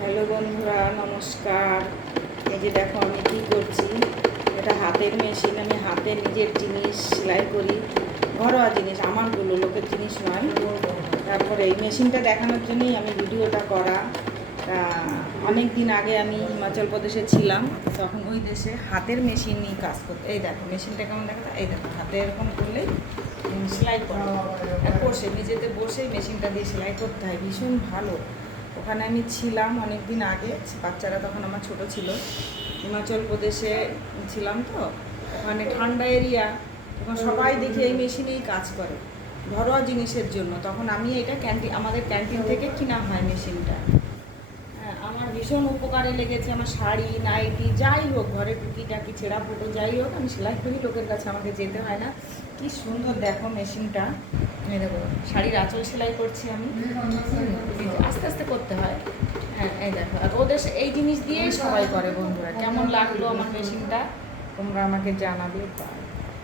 Hello বন্ধুরা, নমস্কার। এই যে দেখো আমি কী করছি, এটা হাতের মেশিন। আমি হাতে নিজের জিনিস সেলাই করি, ঘরোয়া জিনিস, আমারগুলো, লোকের জিনিস নয়। তারপরে এই মেশিনটা দেখানোর জন্যই আমি ভিডিওটা করা। অনেক দিন আগে আমি হিমাচল প্রদেশে ছিলাম, তখন ওই দেশে হাতের মেশিন নিয়ে কাজ করতে। এই দেখো মেশিনটা কেমন দেখা, এই দেখো হাতে এরকম করলেই সেলাই করা, বসে নিজেতে বসেই মেশিনটা দিয়ে সেলাই করতে হয়। ভীষণ ভালো। ওখানে আমি ছিলাম অনেক দিন আগে, বাচ্চারা তখন আমার ছোট ছিল। হিমাচল প্রদেশে ছিলাম, তো ওখানে ঠান্ডা এরিয়া, তখন সবাই দেখি এই মেশিনেই কাজ করে ঘরোয়া জিনিসের জন্য। তখন আমি এটা আমাদের ক্যান্টিন থেকে কিনা হয় মেশিনটা। আমার ভীষণ উপকারে লেগেছে। আমার শাড়ি, নাইটি, যাই হোক, ঘরে টুকিটাকি ছেঁড়া ফুটো যাই হোক, আমি সেলাই করি, লোকের কাছে আমাকে যেতে হয় না। কি সুন্দর দেখো মেশিনটা। এই দেখো শাড়ির আঁচল সেলাই করছি আমি, আস্তে আস্তে করতে হয়। হ্যাঁ, এই দেখো, আর ওদের এই জিনিস দিয়েই সবাই করে। বন্ধুরা, কেমন লাগলো আমার মেশিনটা তোমরা আমাকে জানাবে।